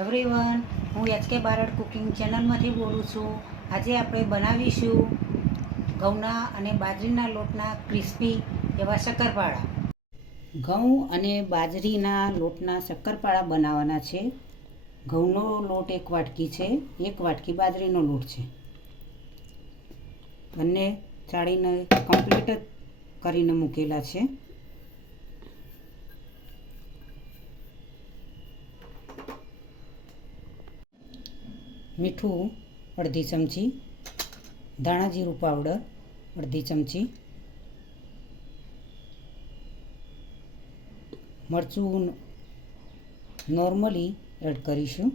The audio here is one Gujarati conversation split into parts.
એવરીવન, હું એચકે બારડ કુકિંગ ચેનલમાંથી બોલું છું. આજે આપણે બનાવીશું ઘઉંના અને બાજરીના લોટના ક્રિસ્પી એવા શક્કરપારા. ઘઉં અને બાજરીના લોટના શક્કરપારા બનાવવાના છે. ઘઉંનો લોટ 1 વાટકી છે, 1 વાટકી બાજરીનો લોટ છે. બંને ચાળીને કમ્પ્લીટ કરીને મૂકેલા છે. મીઠું અડધી ચમચી, ધાણા જીરું પાવડર અડધી ચમચી, મરચું નોર્મલી એડ કરીશું,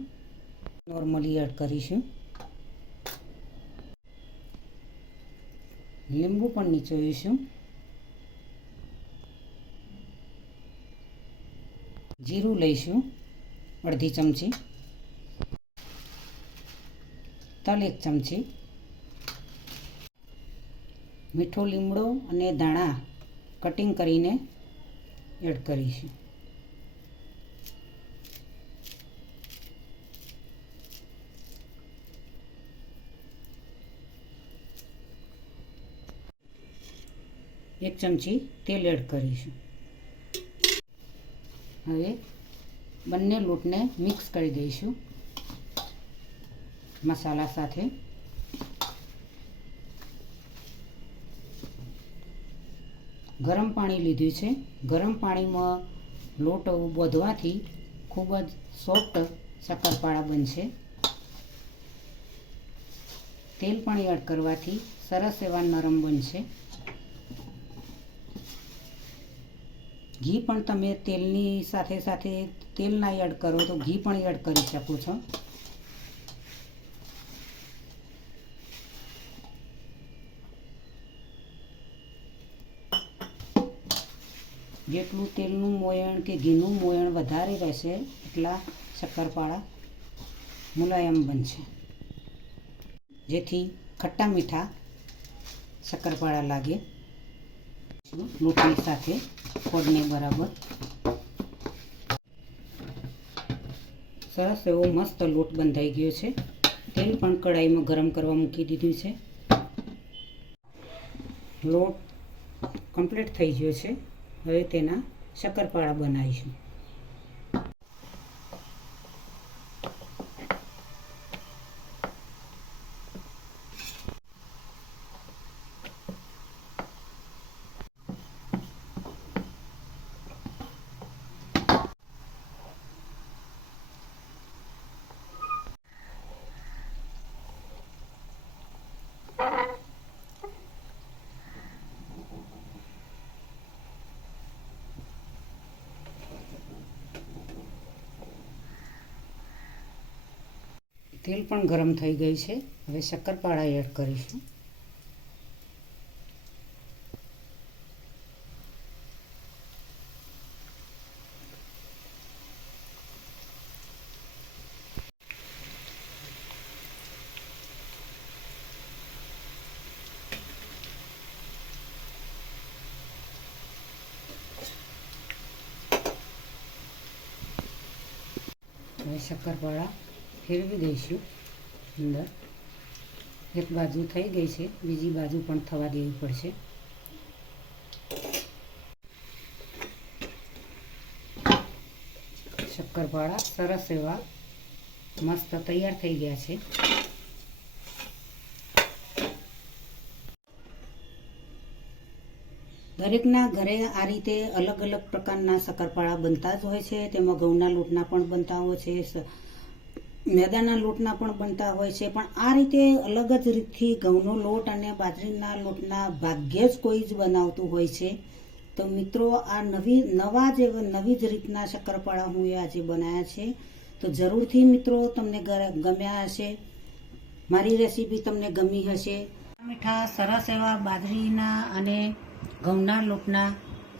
લીંબુ પણ નીચોવીશું, જીરું લઈશું અડધી ચમચી, તલ 1 ચમચી, મીઠો લીમડો અને ધાણા કટિંગ કરીને એડ કરીશું. એક ચમચી તેલ એડ કરીશું. હવે બંને લોટને મિક્સ કરી દઈશું મસાલા સાથે. ગરમ પાણી લીધું છે. ગરમ પાણીમાં લોટ બોધવાથી ખૂબ જ સોફ્ટ શક્કરપારા બનશે. તેલ પણ એડ કરવાથી સરસ એવા નરમ બનશે. ઘી પણ તમે તેલની સાથે સાથે તેલ ના એડ કરો તો ઘી પણ એડ કરી શકો છો. જેટલું તેલનું મોયણ કે ઘીનું મોયણ વધારે રહેશે એટલા શક્કરપારા મુલાયમ બનશે, જેથી ખટ્ટા મીઠા શક્કરપારા લાગે. લોટની સાથે ખોડને બરાબર સરસ એવો મસ્ત લોટ બંધાઈ ગયો છે. તેલ પણ કઢાઈમાં ગરમ કરવા મૂકી દીધું છે. લોટ કમ્પ્લીટ થઈ ગયો છે. હવે તેના શક્કરપારા બનાવીશું. તેલ પણ ગરમ થઈ ગઈ છે. હવે શક્કરપારા એડ કરીશું. હવે શક્કરપારા ફેરવી દઈશું અંદર. એક બાજુ થઈ ગઈ છે, બીજી બાજુ પણ થવા દેવી પડશે. શક્કરપારા સરસ એવા મસ્ત તૈયાર થઈ ગયા છે. દરેકના ઘરે આ રીતે અલગ અલગ પ્રકારના શક્કરપારા બનતા જ હોય છે. તેમાં ઘઉંના લોટના પણ બનતા હોય છે, મેદાના લોટના પણ બનતા હોય છે, પણ આ રીતે અલગ જ રીતથી ઘઉંનો લોટ અને બાજરીના લોટના ભાગ્યે જ કોઈ જ બનાવતું હોય છે. તો મિત્રો, આ નવી જ રીતના શક્કરપારા હું આજે બનાવ્યા છે. તો જરૂરથી મિત્રો તમને ગમ્યા હશે, મારી રેસીપી તમને ગમી હશે. મીઠા સરસ એવા બાજરીના અને ઘઉંના લોટના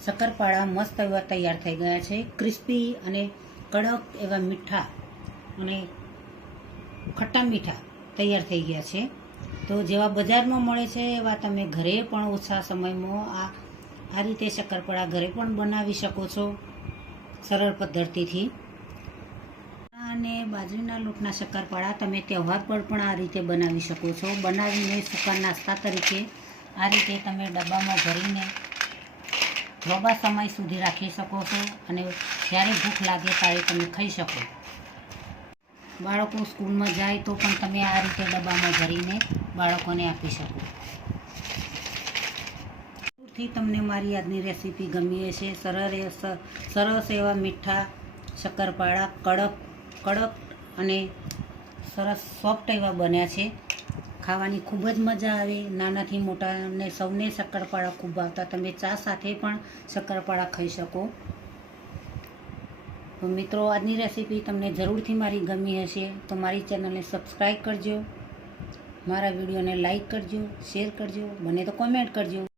શક્કરપારા મસ્ત એવા તૈયાર થઈ ગયા છે. ક્રિસ્પી અને કડક એવા મીઠા અને ખટ્ટા મીઠા તૈયાર થઈ ગયા છે. તો જેવા બજારમાં મળે છે એવા તમે ઘરે પણ ઓછા સમયમાં આ રીતે શક્કરપારા ઘરે પણ બનાવી શકો છો સરળ પદ્ધતિથી. અને બાજરીના લોટના શક્કરપારા તમે તહેવાર પર પણ આ રીતે બનાવી શકો છો. બનાવીને સૂકા નાસ્તા તરીકે આ રીતે તમે ડબ્બામાં ભરીને લાંબા સમય સુધી રાખી શકો છો અને જ્યારે ભૂખ લાગે ત્યારે તમે ખાઈ શકો. બાળકો સ્કૂલમાં જાય તો પણ તમે આ રીતે ડબ્બામાં ભરીને બાળકોને આપી શકો. થી તમને મારી આજની રેસીપી ગમી હશે. સરસ એવા મીઠા શક્કરપારા કડક અને સરસ સોફ્ટ એવા બન્યા છે. ખાવાની ખૂબ જ મજા આવે. નાનાથી મોટાને સૌને શક્કરપારા ખૂબ આવતા. તમે ચા સાથે પણ શક્કરપારા ખાઈ શકો. તો મિત્રો, આજની રેસીપી તમને જરૂરથી મારી ગમી હશે તો મારી ચેનલને સબસ્ક્રાઈબ કરજો, મારા વિડીયોને લાઈક કરજો, શેર કરજો, બને તો કોમેન્ટ કરજો.